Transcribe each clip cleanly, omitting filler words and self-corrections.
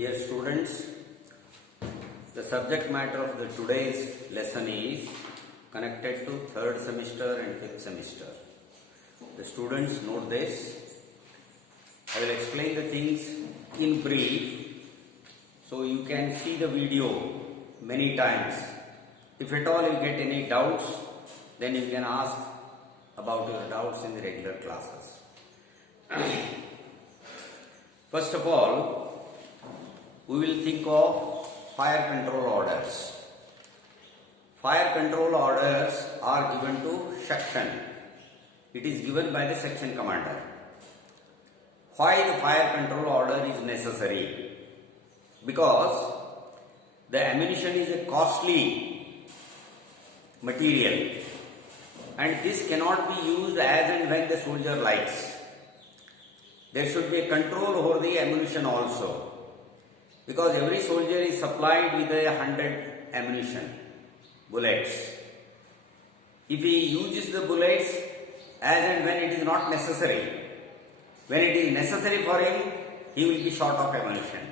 Dear students, the subject matter of the today's lesson is connected to third semester and fifth semester. The students note this. I will explain the things in brief so you can see the video many times. If at all you get any doubts, then you can ask about your doubts in the regular classes. First of all, we will think of fire control orders. Fire control orders are given to section. It is given by the section commander. Why the fire control order is necessary? Because the ammunition is a costly material and this cannot be used as and when the soldier likes. There should be a control over the ammunition also. Because every soldier is supplied with 100 ammunition, bullets. If he uses the bullets as and when it is not necessary, when it is necessary for him, he will be short of ammunition.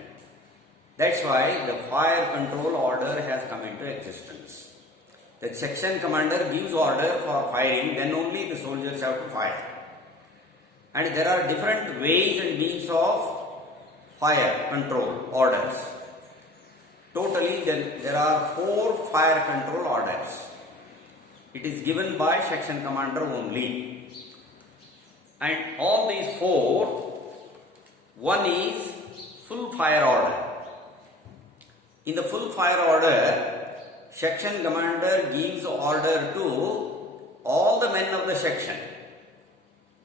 That's why the fire control order has come into existence. The section commander gives order for firing, then only the soldiers have to fire. And there are different ways and means of fire control orders. Totally there are 4 fire control orders. It is given by section commander only. And all these 4, one is full fire order. In the full fire order, section commander gives order to all the men of the section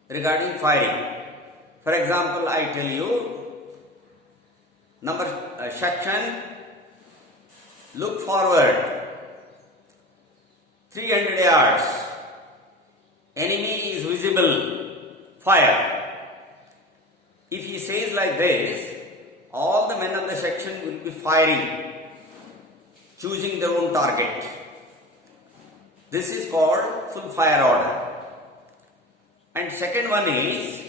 regarding firing. For example, I tell you, section, look forward 300 yards, enemy is visible, fire. If he says like this, all the men of the section will be firing, choosing their own target. This is called full fire order. And second one is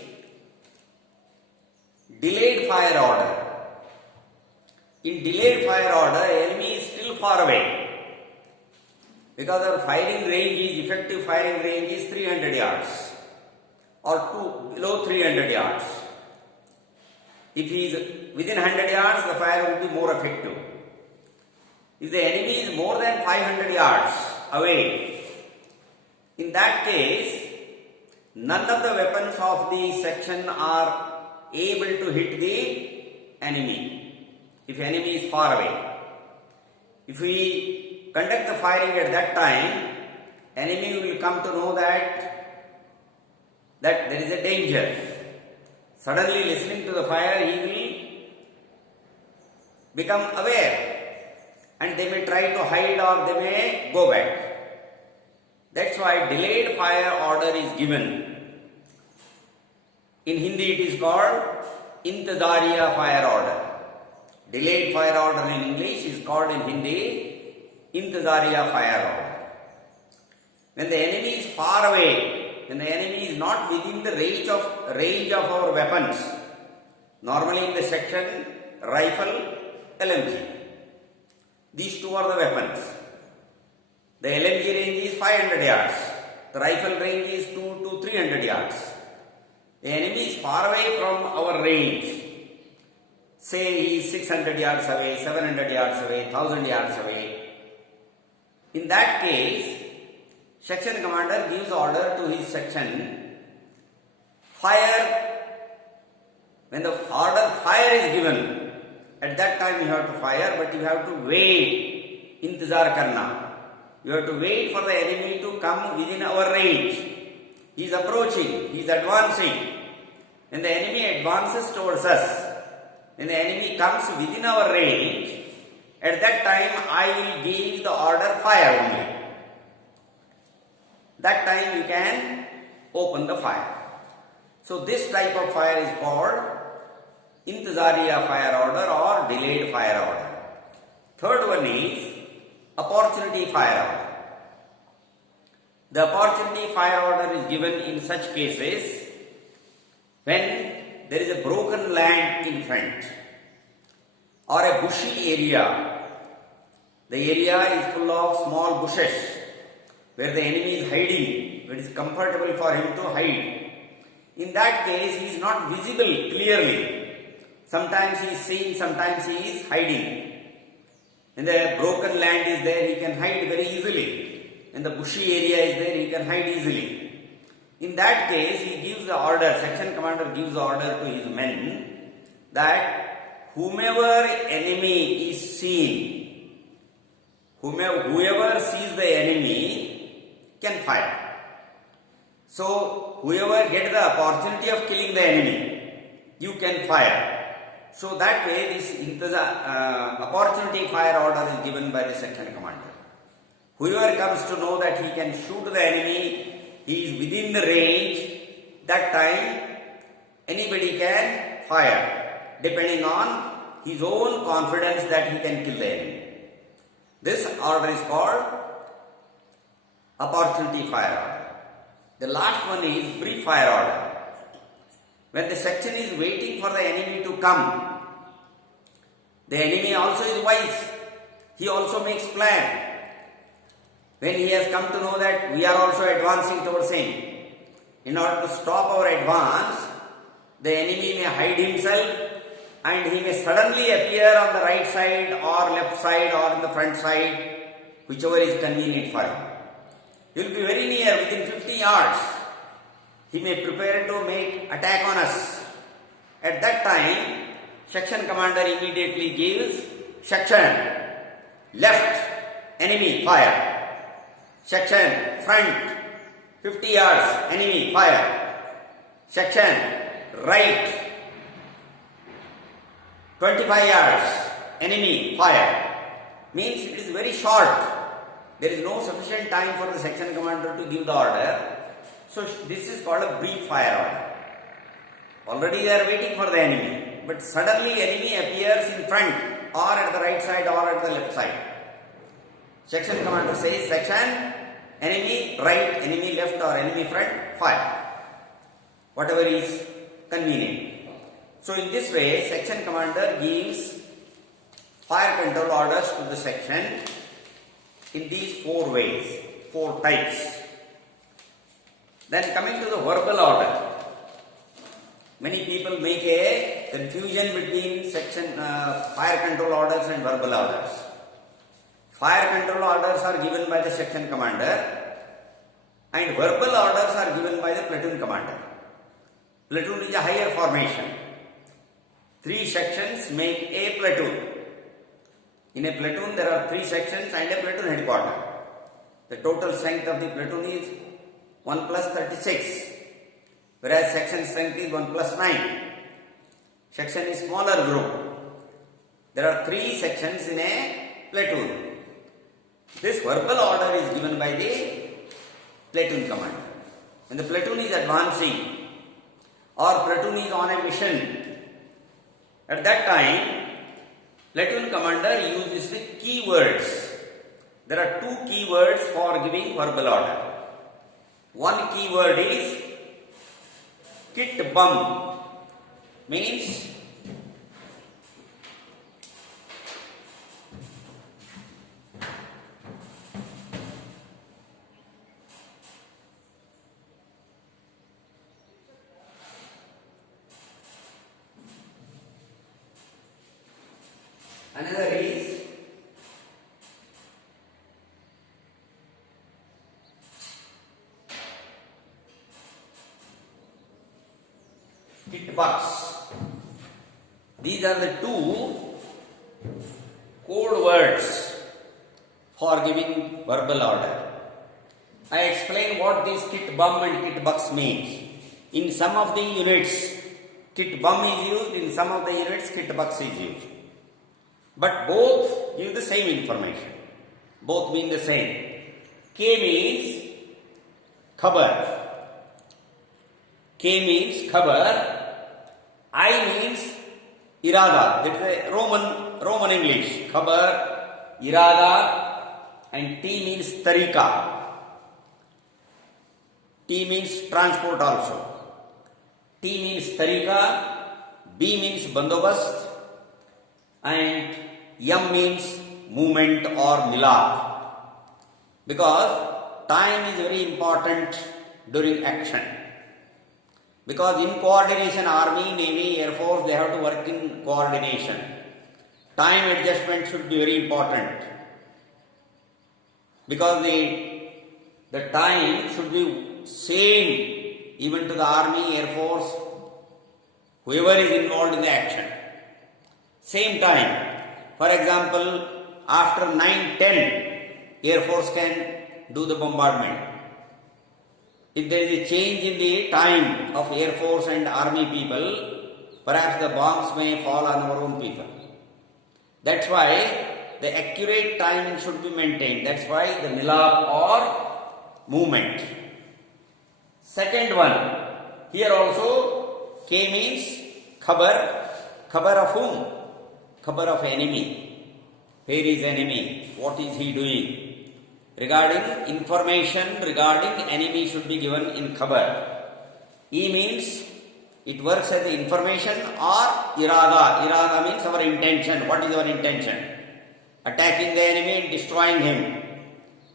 delayed fire order. In delayed fire order, enemy is still far away because our firing range is, effective firing range is 300 yards or below 300 yards. If he is within 100 yards, the fire will be more effective. If the enemy is more than 500 yards away, in that case, none of the weapons of the section are able to hit the enemy. If enemy is far away. If we conduct the firing at that time, enemy will come to know that there is a danger. Suddenly listening to the fire, he will become aware and they may try to hide or they may go back. That's why delayed fire order is given. In Hindi it is called Intizariya fire order. Delayed fire order in English is called in Hindi Intizariya fire order. When the enemy is far away, when the enemy is not within the range of our weapons, normally in the section, rifle, LMG. These two are the weapons. The LMG range is 500 yards. The rifle range is 200 to 300 yards. The enemy is far away from our range. Say he is 600 yards away, 700 yards away, 1000 yards away. In that case, section commander gives order to his section, fire. When the order fire is given, at that time you have to fire, but you have to wait, intizar karna. You have to wait for the enemy to come within our range. He is approaching, he is advancing. When the enemy advances towards us, when the enemy comes within our range, at that time I will give the order fire only. That time you can open the fire. So this type of fire is called Intizariya fire order or delayed fire order. Third one is opportunity fire order. The opportunity fire order is given in such cases when there is a broken land in front. or a bushy area, the area is full of small bushes where the enemy is hiding, it is comfortable for him to hide. In that case, he is not visible clearly. Sometimes he is seen, sometimes he is hiding. When the broken land is there, he can hide very easily. When the bushy area is there, he can hide easily. In that case, he gives the order, section commander gives the order to his men that whomever enemy is seen, whoever sees the enemy can fire. So, whoever gets the opportunity of killing the enemy, you can fire. So that way, this opportunity fire order is given by the section commander. Whoever comes to know that he can shoot the enemy, he is within the range, that time anybody can fire, depending on his own confidence that he can kill the enemy. This order is called opportunity fire order. The last one is brief fire order. When the section is waiting for the enemy to come, the enemy also is wise. He also makes plan. When he has come to know that we are also advancing towards him, in order to stop our advance, the enemy may hide himself and he may suddenly appear on the right side or left side or in the front side, whichever is convenient for him. He will be very near, within 50 yards. He may prepare to make attack on us. At that time, section commander immediately gives section left, enemy, fire. Section front, 50 yards, enemy, fire. Section right, 25 yards, enemy, fire. Means it is very short. There is no sufficient time for the section commander to give the order. So this is called a brief fire order. Already they are waiting for the enemy, but suddenly enemy appears in front or at the right side or at the left side. Section commander says, section, enemy right, enemy left or enemy front, fire. Whatever is convenient. So in this way, section commander gives fire control orders to the section in these 4 ways, 4 types. Then coming to the verbal order. Many people make a confusion between section fire control orders and verbal orders. Fire control orders are given by the section commander and verbal orders are given by the platoon commander. Platoon is a higher formation. 3 sections make a platoon. In a platoon there are 3 sections and a platoon headquarter. The total strength of the platoon is 1 plus 36, whereas section strength is 1 plus 9. Section is smaller group. There are 3 sections in a platoon. This verbal order is given by the platoon commander. When the platoon is advancing or platoon is on a mission, at that time, platoon commander uses the keywords. There are 2 keywords for giving verbal order. One keyword is kit bum, means another is kit box. These are the 2 code words for giving verbal order. I explain what this kit bum and kit box means. In some of the units, kit bum is used, in some of the units, kit box is used. But both give the same information. Both mean the same. K means khabar. K means khabar. I means irada. That is a Roman English. Khabar, irada, and T means tarika. T means transport also. T means tarika. B means bandobast. and M means movement or milap, because time is very important during action. Because in coordination, Army, Navy, Air Force, they have to work in coordination. Time adjustment should be very important, because the time should be same even to the Army, Air Force, whoever is involved in the action. Same time. For example, after 9:10, Air Force can do the bombardment. If there is a change in the time of Air Force and Army people, perhaps the bombs may fall on our own people. That's why the accurate timing should be maintained. That's why the milap or movement. Second one, here also K means khabar. Khabar of whom? Khabar of enemy. Where is enemy? What is he doing? Regarding information regarding enemy should be given in khabar. E means it works as information or irada. Irada means our intention. What is our intention? Attacking the enemy and destroying him,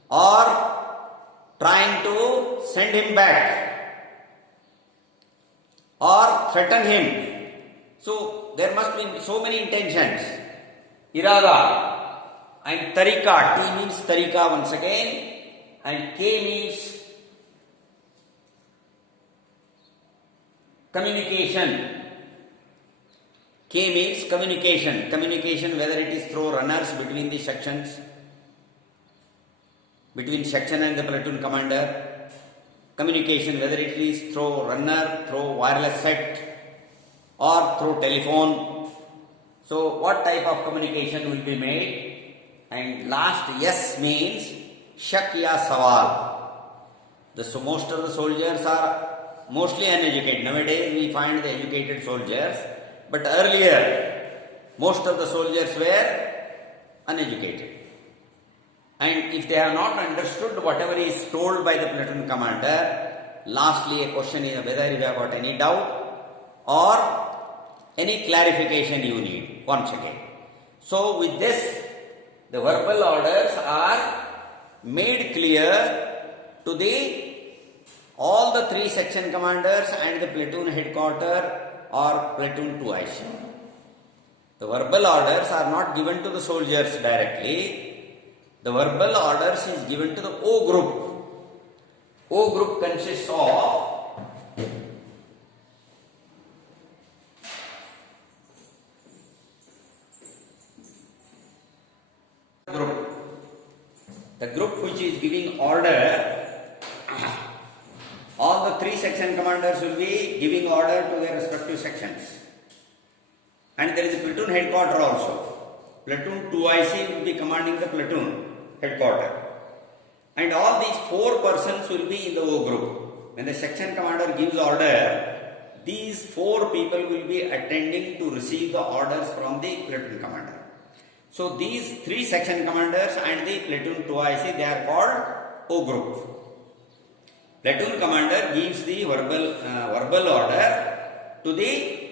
or trying to send him back, or threaten him. So there must be so many intentions. Irada. And tarika, T means tarika once again, and K means communication. K means communication. Communication, whether it is through runners between the sections, between section and the platoon commander. Communication, whether it is through runner, through wireless set, or through telephone. So what type of communication will be made? And last, yes means shak ya sawal. Most of the soldiers are mostly uneducated. Nowadays we find the educated soldiers, but earlier most of the soldiers were uneducated. And if they have not understood whatever is told by the platoon commander, lastly a question is whether you have got any doubt or any clarification you need once again. So with this, the verbal orders are made clear to all the three section commanders and the platoon headquarter or platoon 2IC. The verbal orders are not given to the soldiers directly. The verbal orders is given to the O group. O group consists of group. The group which is giving order, all the three section commanders will be giving order to their respective sections. And there is a platoon headquarter also. Platoon 2IC will be commanding the platoon headquarter. And all these four persons will be in the O group. When the section commander gives order, these four people will be attending to receive the orders from the platoon commander. So these three section commanders and the platoon 2IC, they are called O group. Platoon commander gives the verbal order to the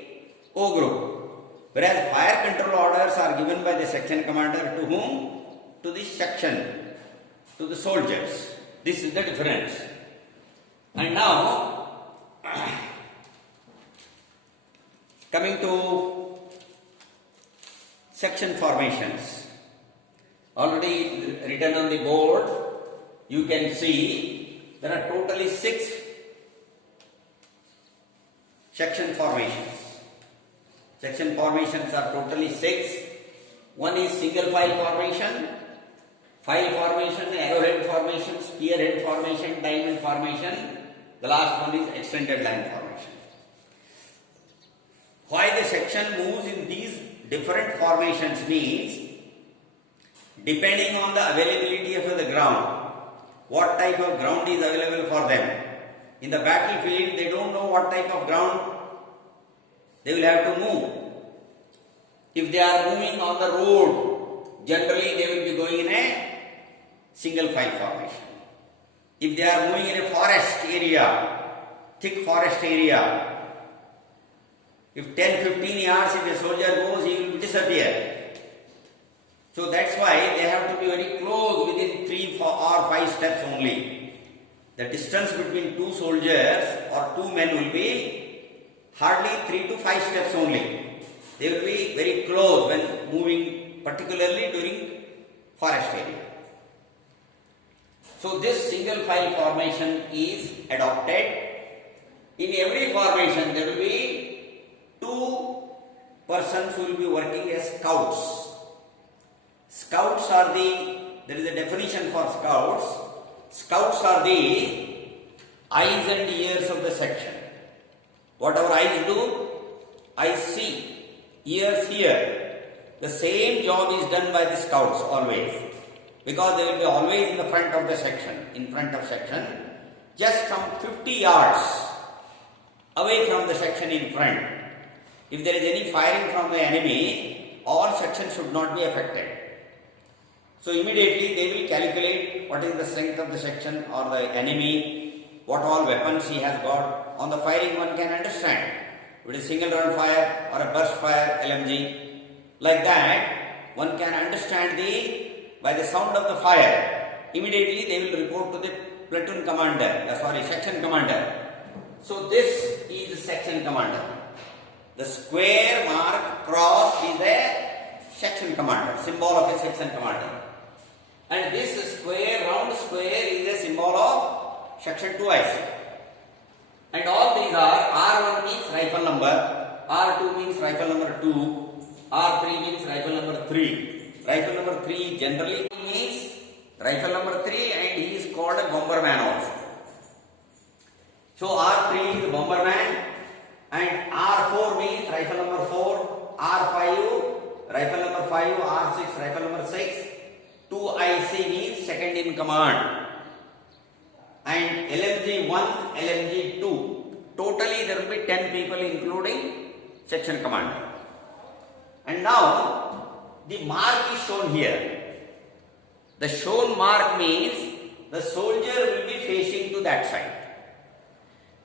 O group, whereas fire control orders are given by the section commander to whom? To the section, to the soldiers. This is the difference. And now, coming to section formations. Already written on the board, you can see there are totally 6 section formations. Section formations are totally 6. One is single file formation, file formation, arrowhead formation, spearhead formation, diamond formation. The last one is extended line formation. Why the section moves in these different formations means, depending on the availability of the ground, what type of ground is available for them. In the battlefield, they don't know what type of ground they will have to move. If they are moving on the road, generally they will be going in a single file formation. If they are moving in a forest area, thick forest area, if 10-15 yards if a soldier goes, he will disappear. So that's why they have to be very close, within 3, 4 or 5 steps only. The distance between two soldiers or two men will be hardly 3 to 5 steps only. They will be very close when moving, particularly during forest area. So this single file formation is adopted. In every formation there will be 2 persons who will be working as scouts. Scouts are there is a definition for scouts. Scouts are the eyes and ears of the section. Whatever eyes do, eyes see, ears hear. The same job is done by the scouts always, because they will be always in the front of the section, in front of section, just some 50 yards away from the section in front. If there is any firing from the enemy, all sections should not be affected. So immediately they will calculate what is the strength of the section or the enemy, what all weapons he has got. On the firing one can understand. If it is single round fire or a burst fire LMG, like that one can understand by the sound of the fire. Immediately they will report to the platoon commander, section commander. So this is the section commander. The square mark cross is a section commander, symbol of a section commander. And this square, round square is a symbol of section 2IC. And all these are, R1 means rifle number, R2 means rifle number 2, R3 means rifle number 3. Rifle number 3 generally means rifle number 3, and he is called a bomberman also. So R3 is the bomberman, and R4 means rifle number 4, R5 rifle number 5, R6 rifle number 6, 2IC means second in command, and LMG 1, LMG 2. Totally there will be 10 people including section commander. And now the mark is shown here. The shown mark means the soldier will be facing to that side.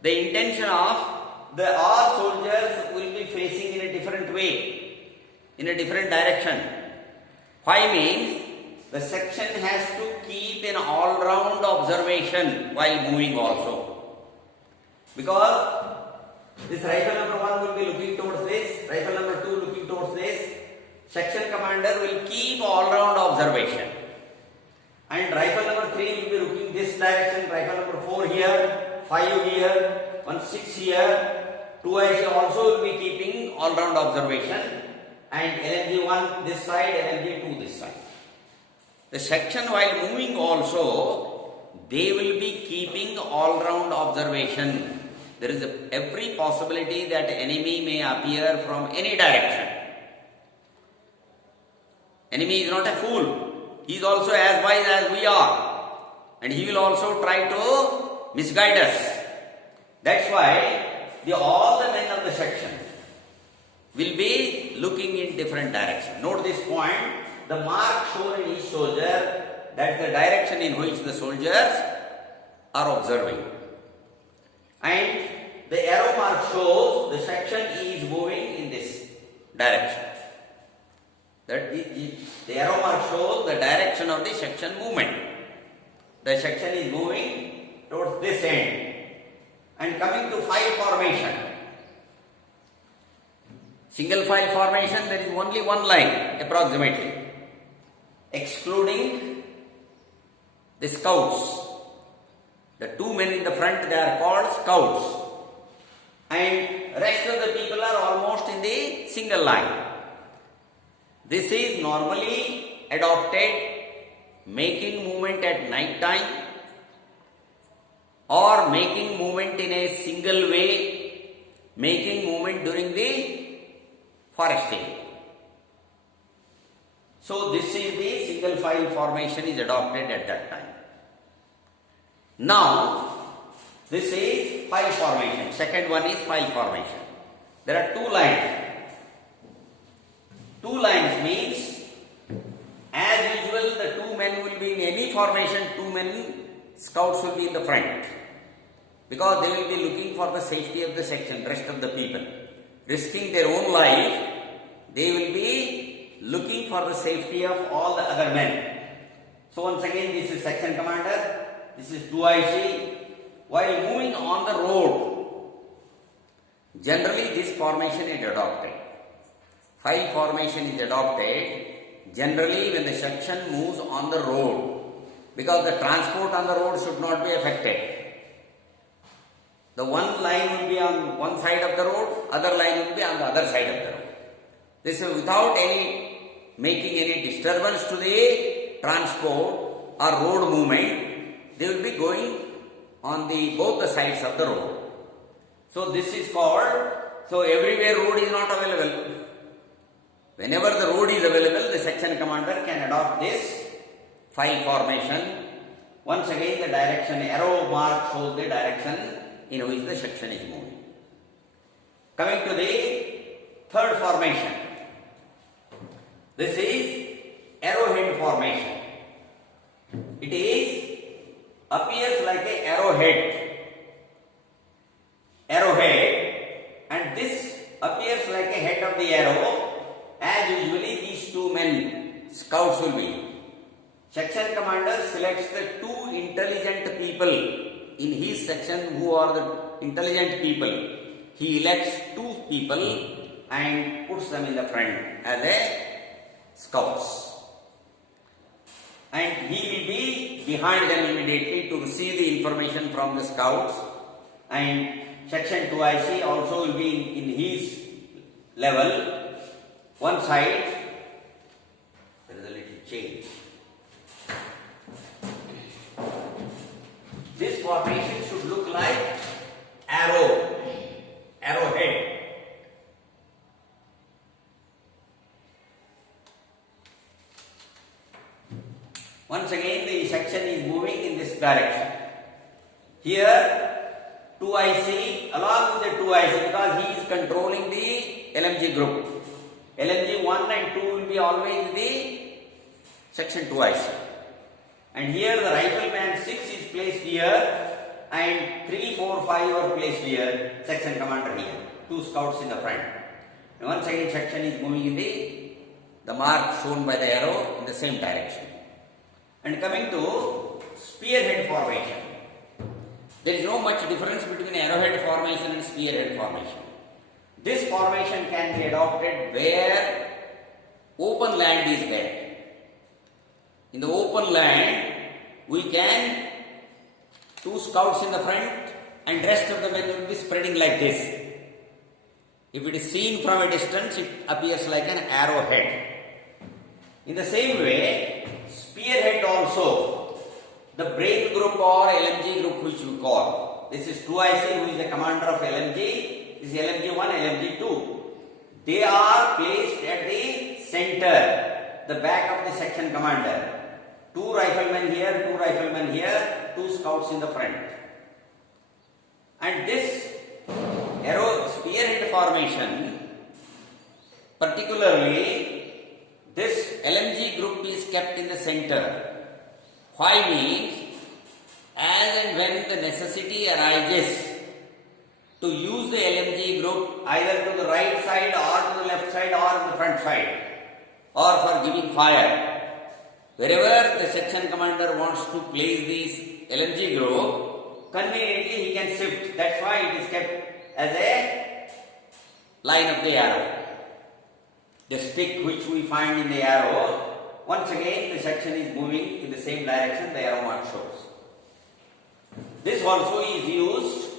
The intention of all soldiers will be facing in a different way, in a different direction. Why means the section has to keep an all-round observation while moving also. Because this rifle number 1 will be looking towards this, rifle number 2 looking towards this. Section commander will keep all-round observation. And rifle number 3 will be looking this direction, rifle number 4 here, 5 here, 1 6 here. 2IC also will be keeping all-round observation. And LMG 1 this side, LMG 2 this side. The section while moving also, they will be keeping all-round observation. There is every possibility that enemy may appear from any direction. Enemy is not a fool. He is also as wise as we are. And he will also try to misguide us. That's why all the men of the section will be looking in different directions. Note this point. The mark shown in each soldier, that's the direction in which the soldiers are observing. And the arrow mark shows the section is moving in this direction. The arrow mark shows the direction of the section movement. The section is moving towards this end. And coming to file formation. Single file formation, there is only one line approximately. Excluding the scouts. The 2 men in the front, they are called scouts. And rest of the people are almost in the single line. This is normally adopted making movement at night time or making movement in a single way, making movement during the forest area. So this is the single file formation is adopted at that time. Now this is file formation. Second one is file formation. There are 2 lines. 2 lines means as usual the 2 men will be in any formation, 2 men scouts will be in the front. Because they will be looking for the safety of the section, rest of the people. Risking their own life, they will be looking for the safety of all the other men. So once again, this is section commander, this is 2IC. While moving on the road, generally this formation is adopted. File formation is adopted generally when the section moves on the road, because the transport on the road should not be affected. The one line will be on one side of the road, other line will be on the other side of the road. This is without making any disturbance to the transport or road movement. They will be going on both the sides of the road. So this is called, so everywhere road is not available. Whenever the road is available, the section commander can adopt this file formation. Once again, the direction arrow mark shows the direction in which the section is moving. Coming to the third formation. This is arrowhead formation. It appears like a arrowhead, and this appears like a head of the arrow. As usually these two men, scouts will be. Section commander selects the two intelligent people in his section who are the intelligent people. He elects two people and puts them in the front as a scouts. And he will be behind them immediately to receive the information from the scouts. And section 2IC also will be in his level. One side, there is a little change. This formation should look like arrowhead. Once again, the section is moving in this direction. Here, 2IC, along with the 2IC, because he is controlling the LMG group. LMG 1 and 2 will be always the section 2IC. And here the rifleman 6 is placed here, and 3, 4, 5 are placed here, section commander here. Two scouts in the front. And once again, section is moving in the mark shown by the arrow in the same direction. And coming to spearhead formation. There is no much difference between arrowhead formation and spearhead formation. This formation can be adopted where open land is there. In the open land, we can two scouts in the front and rest of the men will be spreading like this. If it is seen from a distance, it appears like an arrowhead. In the same way, spearhead also, the brain group or LMG group which we call. This is 2IC who is the commander of LMG. This is LMG 1, LMG 2. They are placed at the center, the back of the section commander. Two riflemen here, two scouts in the front. And this spearhead formation, particularly this LMG group is kept in the center. Why means, as and when the necessity arises to use the LMG group either to the right side or to the left side or the front side, or for giving fire, wherever the section commander wants to place this LMG group, conveniently he can shift. That's why it is kept as a line of the arrow. The stick which we find in the arrow, once again the section is moving in the same direction the arrow mark shows. This also is used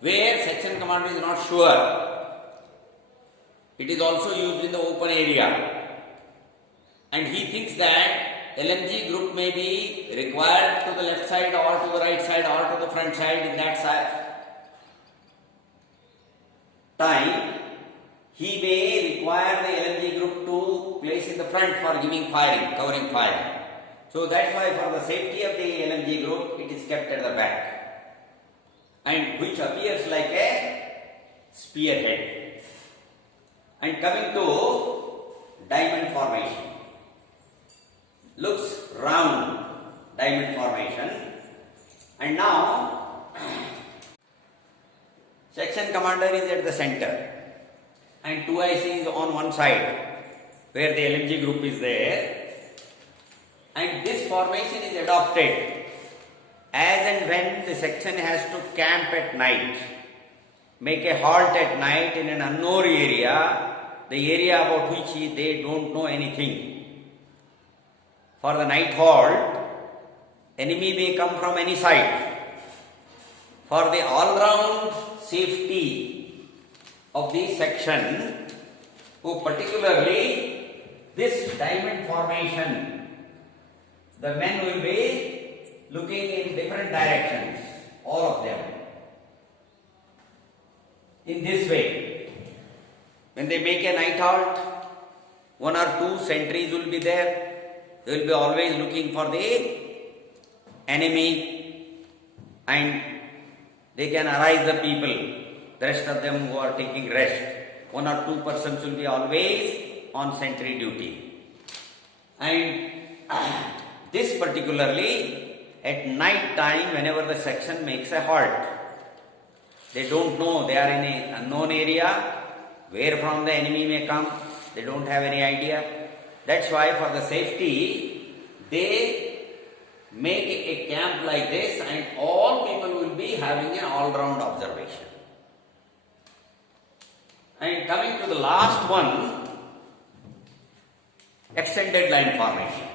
where section commander is not sure. It is also used in the open area. And he thinks that LMG group may be required to the left side or to the right side or to the front side. In that time, he may require the LMG group to place in the front for giving firing, covering fire. So that's why for the safety of the LMG group, it is kept at the back, and which appears like a spearhead. And coming to diamond formation, looks round, diamond formation. And now section commander is at the center and 2IC is on one side. where the LMG group is there, and this formation is adopted as and when the section has to camp at night, make a halt at night in an unknown area, the area about which they don't know anything. For the night halt, enemy may come from any side. For the all-round safety of the section, particularly this diamond formation, the men will be looking in different directions, all of them. In this way, when they make a night halt, 1 or 2 sentries will be there. They will be always looking for the enemy, and they can arise the people, the rest of them who are taking rest. 1 or 2 persons will be always on sentry duty. And this particularly at night time, whenever the section makes a halt, they don't know, they are in an unknown area, where from the enemy may come, they don't have any idea. That's why for the safety, they make a camp like this, and all people will be having an all-round observation. And coming to the last one, extended line formation.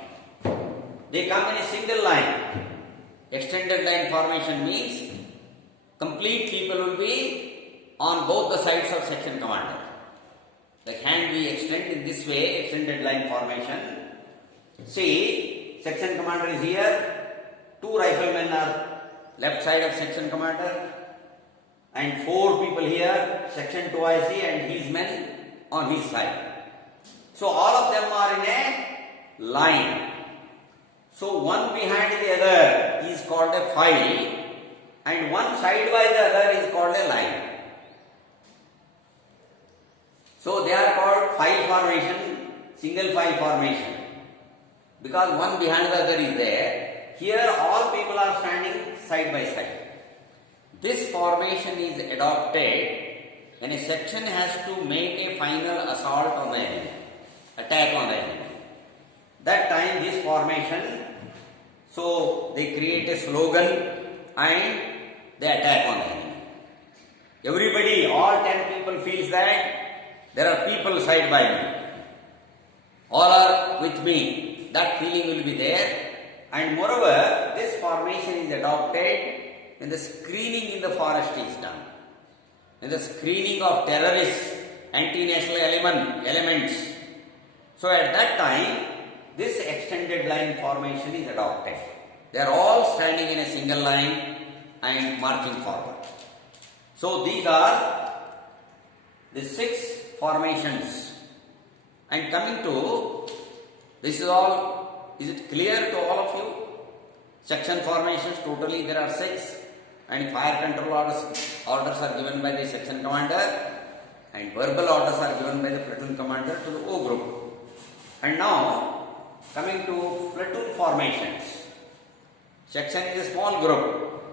They come in a single line. Extended line formation means complete people will be on both the sides of section commander. The hand we extend in this way, extended line formation. See, section commander is here, 2 riflemen are left side of section commander, and 4 people here, section 2IC and his men on his side. So all of them are in a line. So one behind the other is called a file, and one side by the other is called a line. So they are called file formation, single file formation, because one behind the other is there. Here all people are standing side by side. This formation is adopted when a section has to make a final assault on the enemy, attack on the enemy. That time this formation, so they create a slogan and they attack on the enemy. Everybody, all 10 people feels that there are people side by me. All are with me. That feeling will be there. And moreover, this formation is adopted when the screening in the forest is done. When the screening of terrorists, anti-national elements. So at that time, this extended line formation is adopted. They are all standing in a single line and marching forward. So these are the 6 formations. And coming to, this is all, is it clear to all of you? Section formations, totally there are 6, and fire control orders are given by the section commander, and verbal orders are given by the platoon commander to the O group. And now, coming to platoon formations. Section is a small group.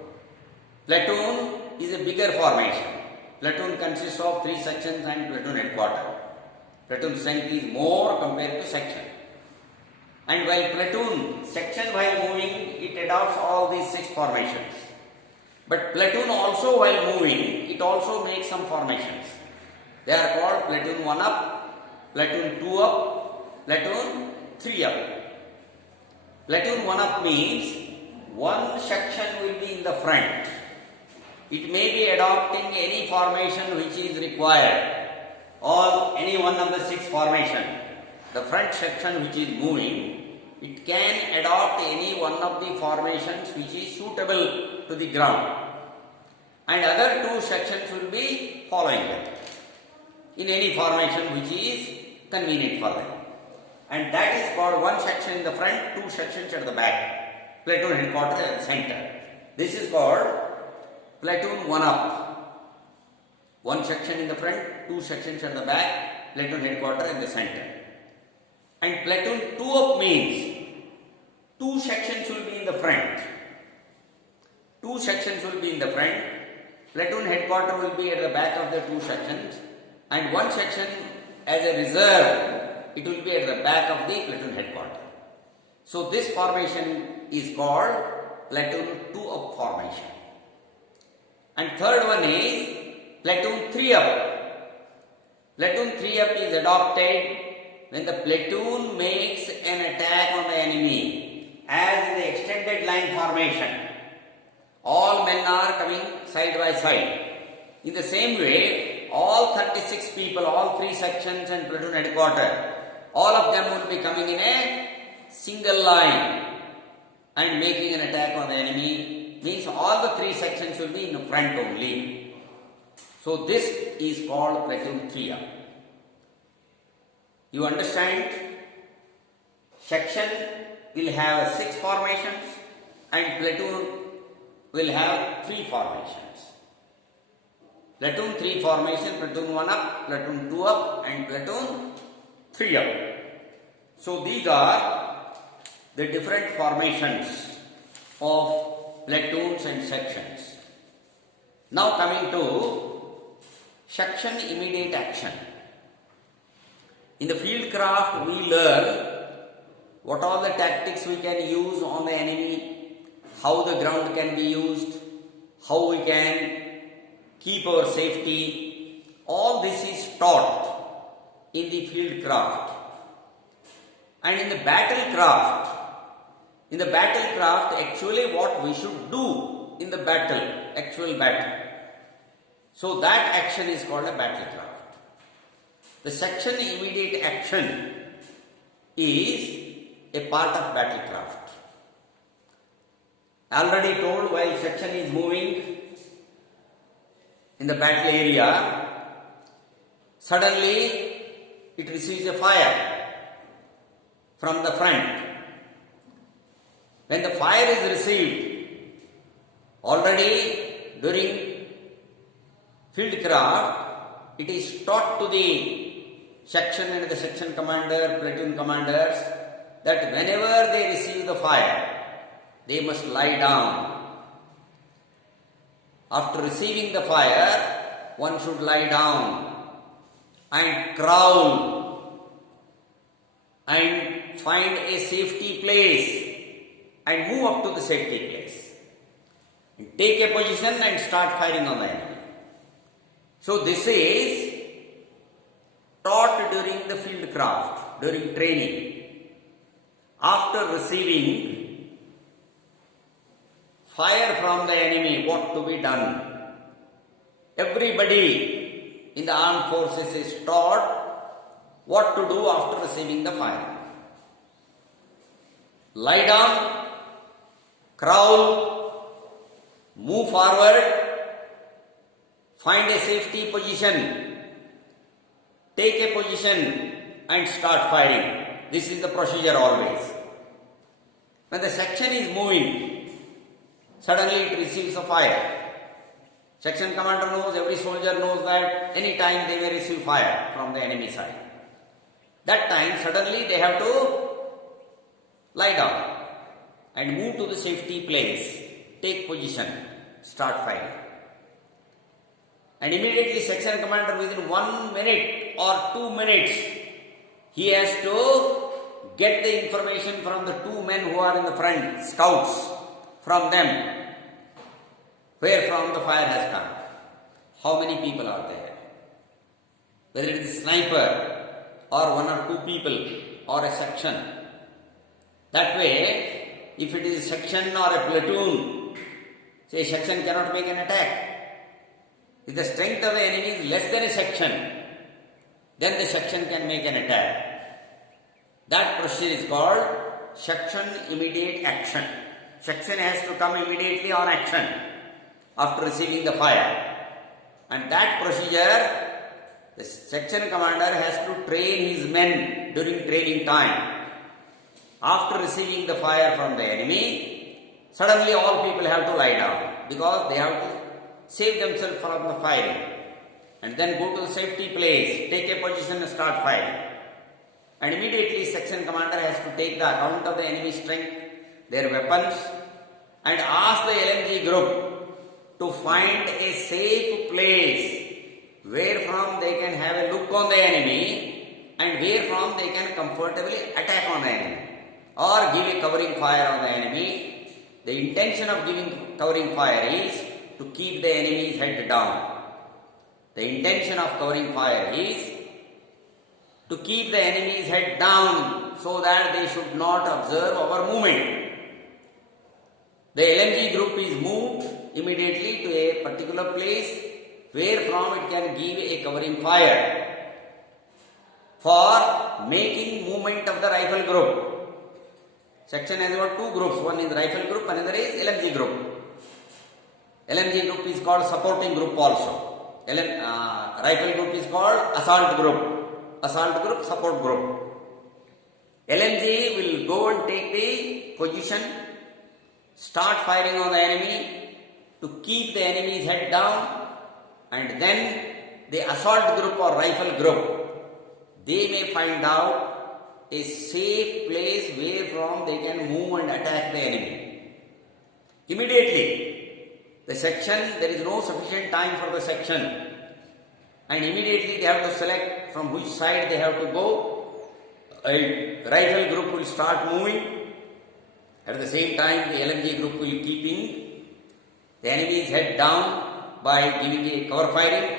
Platoon is a bigger formation. Platoon consists of 3 sections and platoon headquarters. Platoon strength is more compared to section. And while platoon, section while moving, it adopts all these 6 formations. But platoon also while moving, it also makes some formations. They are called platoon 1 up, platoon 2 up, platoon 3 up. Platoon 1 up means one section will be in the front. It may be adopting any formation which is required, or any one of the 6 formation. The front section which is moving, it can adopt any one of the formations which is suitable to the ground. And other 2 sections will be following them in any formation which is convenient for them. And that is called one section in the front, 2 sections at the back. Platoon headquarters at the center. This is called platoon 1 up. One section in the front, 2 sections at the back, platoon headquarters in the center. And platoon 2 up means 2 sections will be in the front. 2 sections will be in the front. Platoon headquarters will be at the back of the 2 sections. And one section as a reserve it will be at the back of the platoon headquarters. So this formation is called platoon 2-up formation. And third one is platoon 3-up. Platoon 3-up is adopted when the platoon makes an attack on the enemy as in the extended line formation. All men are coming side by side. In the same way, all 36 people, all 3 sections and platoon headquarters, all of them will be coming in a single line and making an attack on the enemy. Means all the 3 sections will be in front only. So this is called platoon 3-up. You understand? Section will have 6 formations and platoon will have 3 formations. Platoon 3 formation, platoon 1-up, platoon 2-up and platoon 3-up. So these are the different formations of platoons and sections. Now coming to section immediate action. In the field craft we learn what all the tactics we can use on the enemy, how the ground can be used, how we can keep our safety. All this is taught in the field craft. And in the battlecraft, actually what we should do in the actual battle. So that action is called a battlecraft. The section immediate action is a part of battlecraft. Already told, while section is moving in the battle area, suddenly it receives a fire from the front. When the fire is received, already during fieldcraft, it is taught to the section and the section commander, platoon commanders, that whenever they receive the fire, they must lie down. After receiving the fire, one should lie down and crawl and find a safety place and move up to the safety place. And take a position and start firing on the enemy. So this is taught during the field craft, during training. After receiving fire from the enemy, what to be done? Everybody in the armed forces is taught what to do after receiving the fire. Lie down, crawl, move forward, find a safety position, take a position and start firing. This is the procedure always. When the section is moving, suddenly it receives a fire. Section commander knows, every soldier knows that any time they may receive fire from the enemy side. That time suddenly they have to lie down and move to the safety place, take position, start firing. And immediately section commander within 1 minute or 2 minutes, he has to get the information from the 2 men who are in the front, scouts, from them, where from the fire has come, how many people are there, whether it is sniper or 1 or 2 people or a section. That way, if it is a section or a platoon, say section cannot make an attack. If the strength of the enemy is less than a section, then the section can make an attack. That procedure is called section immediate action. Section has to come immediately on action after receiving the fire. And that procedure, the section commander has to train his men during training time. After receiving the fire from the enemy, suddenly all people have to lie down because they have to save themselves from the firing. And then go to the safety place, take a position and start firing. And immediately section commander has to take the account of the enemy strength, their weapons, and ask the LMG group to find a safe place where from they can have a look on the enemy and where from they can comfortably attack on the enemy or give a covering fire on the enemy. The intention of giving covering fire is to keep the enemy's head down. The intention of covering fire is to keep the enemy's head down so that they should not observe our movement. The LMG group is moved immediately to a particular place where from it can give a covering fire for making movement of the rifle group. Section has got two groups, one is rifle group, another is LMG group. LMG group is called supporting group also. Rifle group is called assault group. Assault group, support group. LMG will go and take the position, start firing on the enemy to keep the enemy's head down, and then the assault group or rifle group, they may find out a safe place where from they can move and attack the enemy. Immediately, the section, there is no sufficient time for the section, and immediately they have to select from which side they have to go. A rifle group will start moving. At the same time, the LMG group will keeping the enemy's head down by giving a cover firing.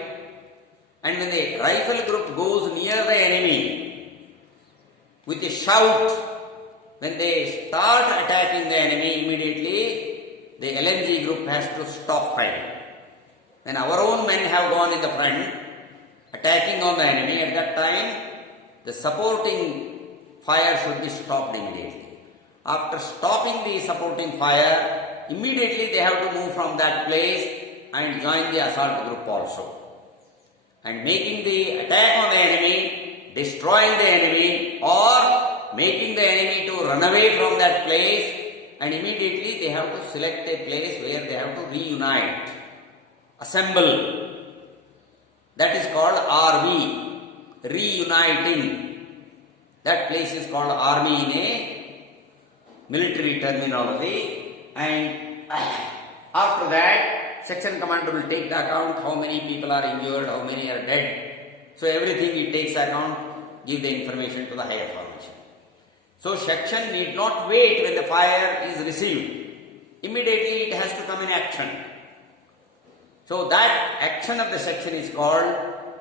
And when the rifle group goes near the enemy with a shout, when they start attacking the enemy, immediately the LMG group has to stop firing. When our own men have gone in the front, attacking on the enemy, at that time, the supporting fire should be stopped immediately. After stopping the supporting fire, immediately they have to move from that place and join the assault group also. And making the attack on the enemy, destroying the enemy, or making the enemy to run away from that place, and immediately they have to select a place where they have to reunite, assemble. That is called RV, reuniting. That place is called army in a military terminology. And after that, section commander will take the account how many people are injured, how many are dead. So everything he takes account, give the information to the higher formation. So section need not wait when the fire is received. Immediately it has to come in action. So that action of the section is called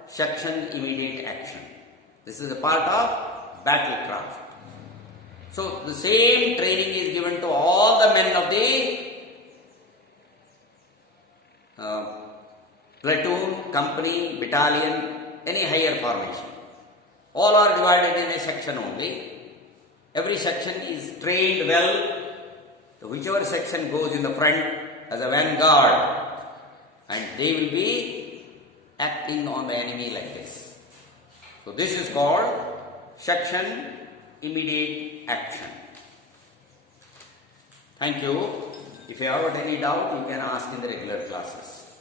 section immediate action. This is a part of battlecraft. So the same training is given to all the men of the platoon, company, battalion, any higher formation. All are divided in a section only. Every section is trained well. So whichever section goes in the front as a vanguard, and they will be acting on the enemy like this. So this is called section immediate action. Thank you. If you have got any doubt, you can ask in the regular classes.